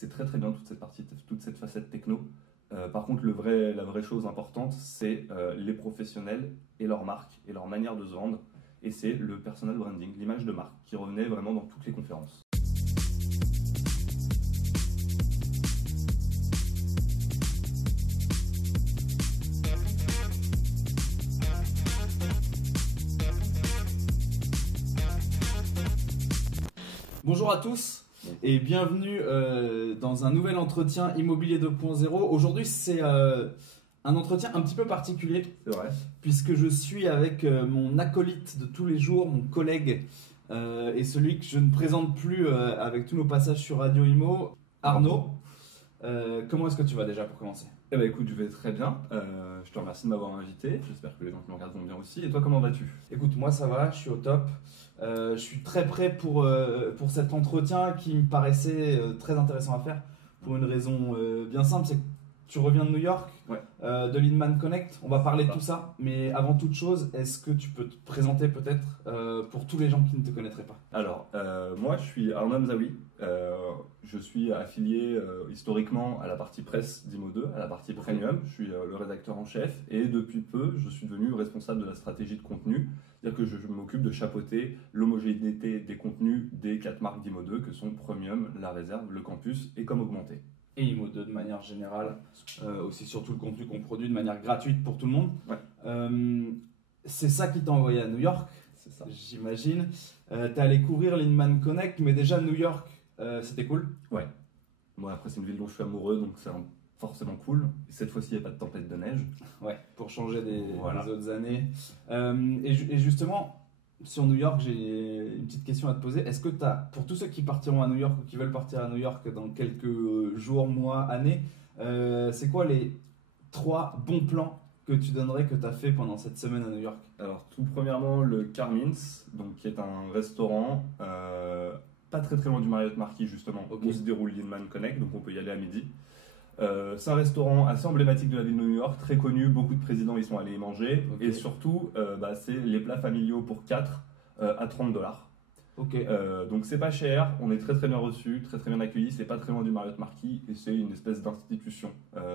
c'est très très bien toute cette partie, toute cette facette techno. Par contre, la vraie chose importante, c'est les professionnels et leur marque et leur manière de se vendre. Et c'est le personal branding, l'image de marque, qui revenait vraiment dans toutes les conférences. Bonjour à tous et bienvenue dans un nouvel entretien Immobilier 2.0. Aujourd'hui, c'est un entretien un petit peu particulier. C'est vrai. Puisque je suis avec mon acolyte de tous les jours, mon collègue et celui que je ne présente plus avec tous nos passages sur Radio Imo, Arnaud. Comment est-ce que tu vas déjà pour commencer ? Eh ben écoute, je vais très bien. Je te remercie de m'avoir invité. J'espère que les gens qui me regardent vont bien aussi. Et toi, comment vas-tu ? Écoute, moi ça va, je suis au top. Je suis très prêt pour cet entretien qui me paraissait très intéressant à faire pour une raison bien simple, c'est que tu reviens de New York, ouais. De l'Inman Connect. On va parler de tout ça, mais avant toute chose, est-ce que tu peux te présenter peut-être pour tous les gens qui ne te connaîtraient pas ? Alors, moi je suis Arnaud Mzaoui. Je suis affilié historiquement à la partie presse d'Imo 2, à la partie premium. Je suis le rédacteur en chef et depuis peu, je suis devenu responsable de la stratégie de contenu. C'est-à-dire que je m'occupe de chapeauter l'homogénéité des contenus des 4 marques d'Imo 2 que sont Premium, La Réserve, Le Campus et Comme Augmenté. Et Imo 2 de manière générale, aussi sur tout le contenu qu'on produit de manière gratuite pour tout le monde. Ouais. C'est ça qui t'a envoyé à New York, c'est ça. J'imagine. T'es allé couvrir l'Inman Connect, mais déjà New York, c'était cool. Ouais. Bon, après, c'est une ville dont je suis amoureux, donc c'est forcément cool. Et cette fois-ci, il n'y a pas de tempête de neige. Ouais, pour changer des Voilà. autres années. Et justement, sur New York, j'ai une petite question à te poser. Est-ce que pour tous ceux qui partiront à New York ou qui veulent partir à New York dans quelques jours, mois, années, c'est quoi les 3 bons plans que tu donnerais que tu as fait pendant cette semaine à New York ? Alors, tout premièrement, le Carmines, donc, qui est un restaurant pas très très loin du Marriott Marquis, justement, où se déroule l'Inman Connect, donc on peut y aller à midi. C'est un restaurant assez emblématique de la ville de New York, très connu, beaucoup de présidents y sont allés y manger, et surtout, c'est les plats familiaux pour 4 à $30. Donc c'est pas cher, on est très très bien reçu, très très bien accueilli, c'est pas très loin du Marriott Marquis, et c'est une espèce d'institution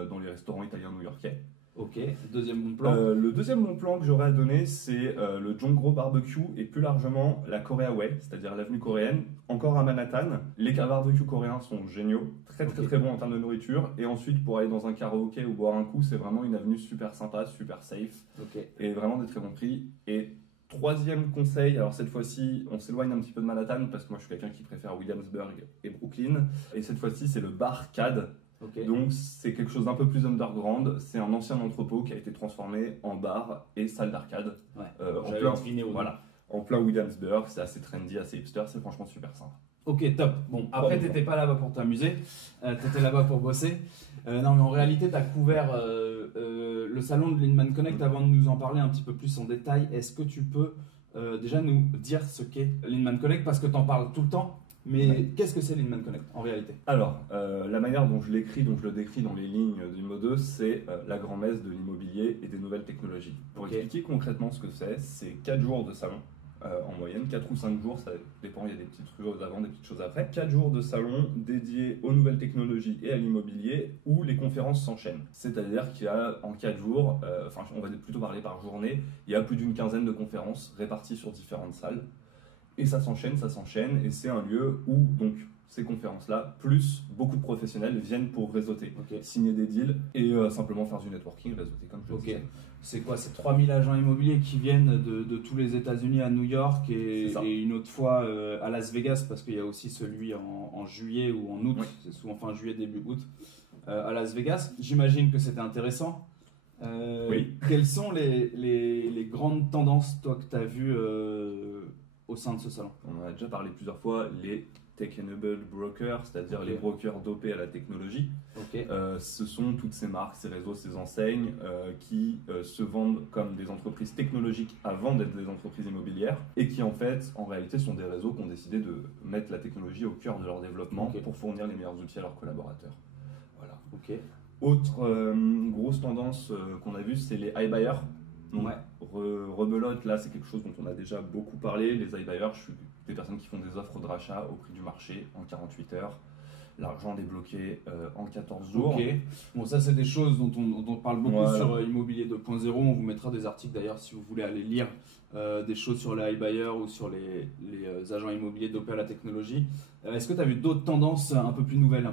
dans les restaurants italiens new-yorkais. Ok, deuxième bon plan. Le deuxième bon plan que j'aurais à donner, c'est le Jongro Barbecue et plus largement la Korea Way, c'est-à-dire l'avenue coréenne, encore à Manhattan. Les barbecues coréens sont géniaux, très très très bons en termes de nourriture. Et ensuite, pour aller dans un karaoké ou boire un coup, c'est vraiment une avenue super sympa, super safe, et vraiment des très bons prix. Et troisième conseil, alors cette fois-ci, on s'éloigne un petit peu de Manhattan parce que moi je suis quelqu'un qui préfère Williamsburg et Brooklyn. Et cette fois-ci, c'est le bar CAD. Donc c'est quelque chose d'un peu plus underground, c'est un ancien entrepôt qui a été transformé en bar et salle d'arcade. En plein Williamsburg, c'est assez trendy, assez hipster, c'est franchement super sympa. Ok, top. Bon, après t'étais pas là-bas pour t'amuser, t'étais là-bas pour bosser. Non mais en réalité t'as couvert le salon de l'Inman Connect. Avant de nous en parler un petit peu plus en détail, est-ce que tu peux déjà nous dire ce qu'est l'Inman Connect, parce que t'en parles tout le temps. Mais qu'est-ce que c'est l'Inman Connect en réalité ? Alors, la manière dont je l'écris, dont je le décris dans les lignes d'Imo 2, c'est la grand-messe de l'immobilier et des nouvelles technologies. Pour expliquer concrètement ce que c'est 4 jours de salon en moyenne, 4 ou 5 jours, ça dépend, il y a des petites choses avant, des petites choses après. 4 jours de salon dédiés aux nouvelles technologies et à l'immobilier où les conférences s'enchaînent. C'est-à-dire qu'il y a en 4 jours, on va plutôt parler par journée, il y a plus d'une quinzaine de conférences réparties sur différentes salles. Et ça s'enchaîne, et c'est un lieu où donc ces conférences-là, plus beaucoup de professionnels viennent pour réseauter, signer des deals et simplement faire du networking, réseauter comme je le disais. C'est quoi ? C'est 3000 agents immobiliers qui viennent de tous les États-Unis à New York et une autre fois à Las Vegas, parce qu'il y a aussi celui en juillet ou en août, c'est souvent fin juillet, début août, à Las Vegas. J'imagine que c'était intéressant. Quelles sont les grandes tendances, toi, que tu as vues au sein de ce salon ? On en a déjà parlé plusieurs fois, les tech-enabled brokers, c'est-à-dire les brokers dopés à la technologie. Ce sont toutes ces marques, ces réseaux, ces enseignes qui se vendent comme des entreprises technologiques avant d'être des entreprises immobilières et qui en fait, en réalité, sont des réseaux qui ont décidé de mettre la technologie au cœur de leur développement pour fournir les meilleurs outils à leurs collaborateurs. Voilà. Autre grosse tendance qu'on a vue, c'est les iBuyers. Rebelote, là, c'est quelque chose dont on a déjà beaucoup parlé. Les iBuyers, je suis des personnes qui font des offres de rachat au prix du marché en 48 heures. l'argent débloqué en 14 jours. Ok, bon ça c'est des choses dont on parle beaucoup sur Immobilier 2.0, on vous mettra des articles d'ailleurs si vous voulez aller lire des choses sur les iBuyers ou sur les agents immobiliers dopés à la technologie. Est-ce que tu as vu d'autres tendances un peu plus nouvelles,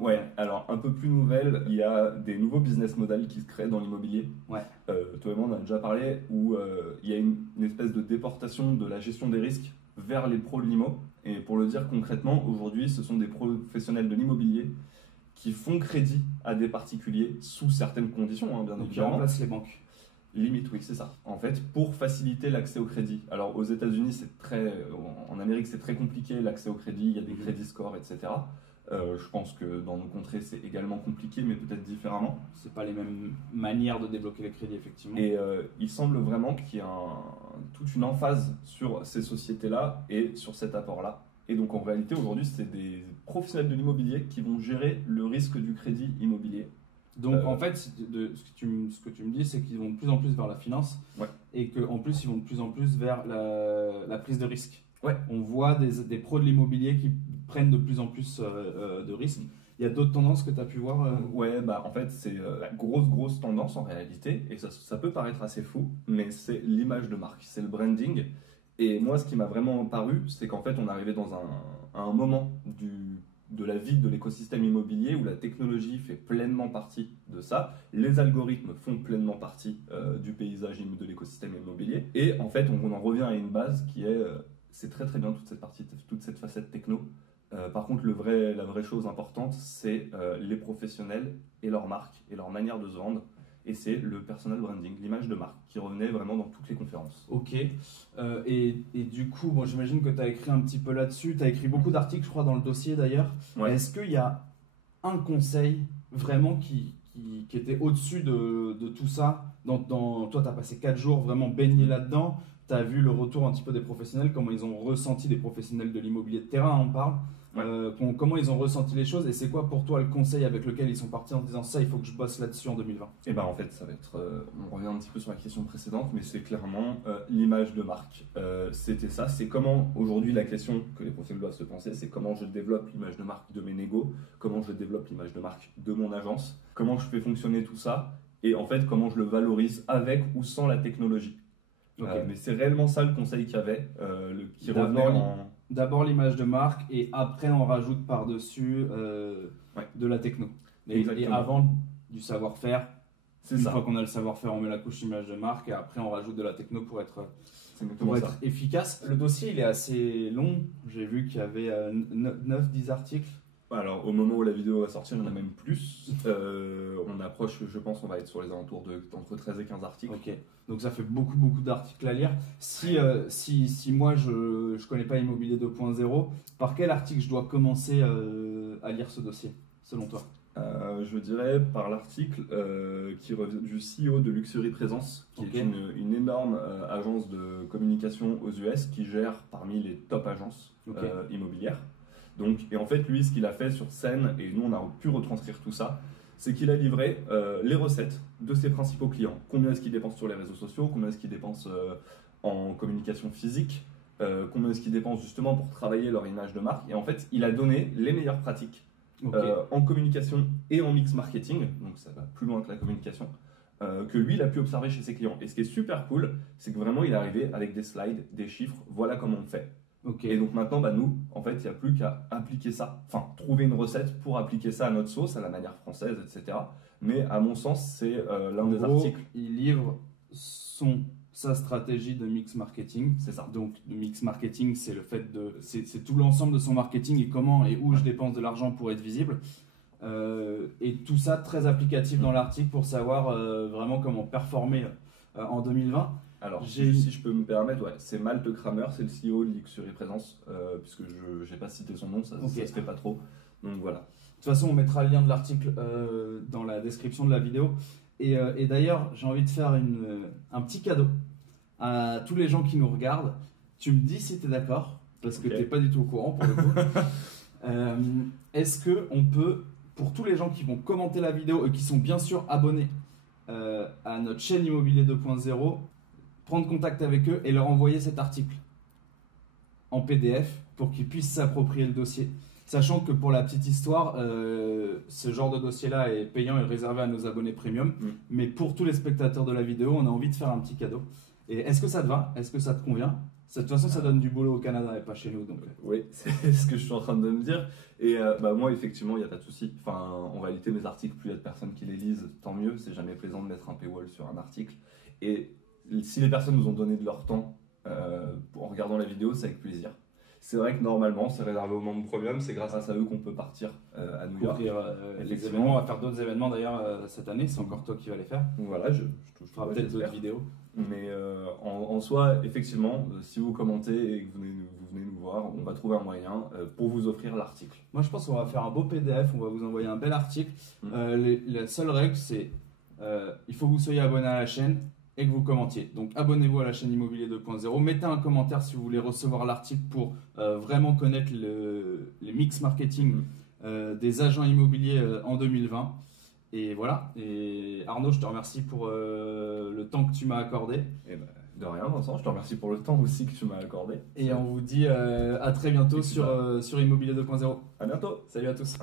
Ouais, alors un peu plus nouvelles, il y a des nouveaux business models qui se créent dans l'immobilier. Ouais. Toi et moi on a déjà parlé, où il y a une espèce de déportation de la gestion des risques vers les pros de l'IMO. Et pour le dire concrètement, aujourd'hui ce sont des professionnels de l'immobilier qui font crédit à des particuliers sous certaines conditions, bien évidemment. Qui remplacent les banques. Limite, oui, c'est ça. En fait, pour faciliter l'accès au crédit. Alors, aux États-Unis, en Amérique, c'est très compliqué l'accès au crédit. Il y a des crédit scores, etc. Je pense que dans nos contrées, c'est également compliqué, mais peut-être différemment. C'est pas les mêmes manières de débloquer les crédits, effectivement. Et il semble vraiment qu'il y a toute une emphase sur ces sociétés-là et sur cet apport-là. Et donc, en réalité, aujourd'hui, c'est des professionnels de l'immobilier qui vont gérer le risque du crédit immobilier. Donc en fait, ce que tu me dis, c'est qu'ils vont de plus en plus vers la finance et qu'en plus, ils vont de plus en plus vers la prise de risque. Ouais. On voit des pros de l'immobilier qui prennent de plus en plus de risques. Il y a d'autres tendances que tu as pu voir Ouais, en fait, c'est la grosse tendance en réalité, et ça peut paraître assez fou, mais c'est l'image de marque, c'est le branding. Et moi, ce qui m'a vraiment paru, c'est qu'en fait, on est arrivé dans un moment de la vie de l'écosystème immobilier où la technologie fait pleinement partie de ça, les algorithmes font pleinement partie du paysage de l'écosystème immobilier, et en fait on en revient à une base qui est c'est très bien toute cette facette techno. Par contre la vraie chose importante, c'est les professionnels et leur marque et leur manière de se vendre. Et c'est le personal branding, l'image de marque, qui revenait vraiment dans toutes les conférences. Ok. Et du coup, bon, j'imagine que tu as écrit un petit peu là-dessus. Tu as écrit beaucoup d'articles, je crois, dans le dossier d'ailleurs. Ouais. Est-ce qu'il y a un conseil vraiment qui était au-dessus de tout ça toi, tu as passé 4 jours vraiment baigné là-dedans. Tu as vu le retour un petit peu des professionnels, comment ils ont ressenti des professionnels de l'immobilier de terrain, on parle. Comment ils ont ressenti les choses et c'est quoi pour toi le conseil avec lequel ils sont partis en disant ça, il faut que je bosse là-dessus en 2020? Et en fait, ça va être, on revient un petit peu sur la question précédente, mais c'est clairement l'image de marque. C'était ça, c'est comment aujourd'hui la question que les professionnels doivent se penser, c'est comment je développe l'image de marque de mes négos, comment je développe l'image de marque de mon agence, comment je fais fonctionner tout ça et en fait comment je le valorise avec ou sans la technologie. Okay. Mais c'est réellement ça le conseil qu'il y avait, qui revenait D'abord l'image de marque et après on rajoute par-dessus de la techno. Et avant du savoir-faire, une fois qu'on a le savoir-faire, on met la couche image de marque et après on rajoute de la techno pour être efficace. Le dossier il est assez long, j'ai vu qu'il y avait 9-10 articles. Alors au moment où la vidéo va sortir, il y en a même plus. On approche, je pense, on va être sur les alentours entre 13 et 15 articles. Ok, donc ça fait beaucoup d'articles à lire. Si moi je connais pas Immobilier 2.0, par quel article je dois commencer à lire ce dossier, selon toi? Je dirais par l'article qui revient du CEO de Luxury Présence, qui est une énorme agence de communication aux US qui gère parmi les top agences immobilières. Donc, et en fait, lui, ce qu'il a fait sur scène, et nous, on a pu retranscrire tout ça, c'est qu'il a livré les recettes de ses principaux clients. Combien est-ce qu'ils dépensent sur les réseaux sociaux, combien est-ce qu'ils dépensent en communication physique, combien est-ce qu'ils dépensent justement pour travailler leur image de marque. Et en fait, il a donné les meilleures pratiques en communication et en mix marketing, donc ça va plus loin que la communication, que lui, il a pu observer chez ses clients. Et ce qui est super cool, c'est que vraiment, il est arrivé avec des slides, des chiffres, voilà comment on fait. Et donc maintenant, nous, en fait, il n'y a plus qu'à appliquer ça. Enfin, trouver une recette pour appliquer ça à notre sauce, à la manière française, etc. Mais à mon sens, c'est l'un des articles. Il livre sa stratégie de mix marketing. C'est ça. Donc, le mix marketing, c'est le fait c'est tout l'ensemble de son marketing et comment et où je dépense de l'argent pour être visible. Et tout ça très applicatif dans l'article pour savoir vraiment comment performer en 2020. Alors, si je peux me permettre, c'est Malte Kramer, c'est le CEO de Luxury Présence, puisque je n'ai pas cité son nom, ça se fait pas trop. Donc voilà. De toute façon, on mettra le lien de l'article dans la description de la vidéo. Et d'ailleurs, j'ai envie de faire un petit cadeau à tous les gens qui nous regardent. Tu me dis si tu es d'accord, parce que tu n'es pas du tout au courant pour le coup. Est-ce qu'on peut, pour tous les gens qui vont commenter la vidéo et qui sont bien sûr abonnés à notre chaîne Immobilier 2.0, prendre contact avec eux et leur envoyer cet article en PDF pour qu'ils puissent s'approprier le dossier. Sachant que pour la petite histoire, ce genre de dossier-là est payant et réservé à nos abonnés premium. Mais pour tous les spectateurs de la vidéo, on a envie de faire un petit cadeau. Et est-ce que ça te va? Est-ce que ça te convient? De toute façon, ça donne du boulot au Canada et pas chez nous. Donc. Oui, c'est ce que je suis en train de me dire. Et moi, effectivement, il n'y a pas de souci. Enfin, en réalité, mes articles, plus il y a de personnes qui les lisent, tant mieux. C'est jamais plaisant de mettre un paywall sur un article. Et si les personnes nous ont donné de leur temps en regardant la vidéo, c'est avec plaisir. C'est vrai que normalement, c'est réservé aux membres premium. C'est grâce à eux qu'on peut partir à New York. Couvrir les événements. On va faire d'autres événements d'ailleurs cette année. C'est encore toi qui vas les faire. Voilà, je ferai peut-être d'autres vidéos. Mais en soi, effectivement, si vous commentez et que vous venez nous voir, on va trouver un moyen pour vous offrir l'article. Moi, je pense qu'on va faire un beau PDF. On va vous envoyer un bel article. La seule règle, c'est il faut que vous soyez abonné à la chaîne et que vous commentiez. Donc abonnez-vous à la chaîne Immobilier 2.0, mettez un commentaire si vous voulez recevoir l'article pour vraiment connaître les mix marketing des agents immobiliers en 2020. Et voilà, et Arnaud, je te remercie pour le temps que tu m'as accordé. Et de rien Vincent, je te remercie pour le temps aussi que tu m'as accordé. Et on vous dit à très bientôt sur Immobilier 2.0. À bientôt. Salut à tous.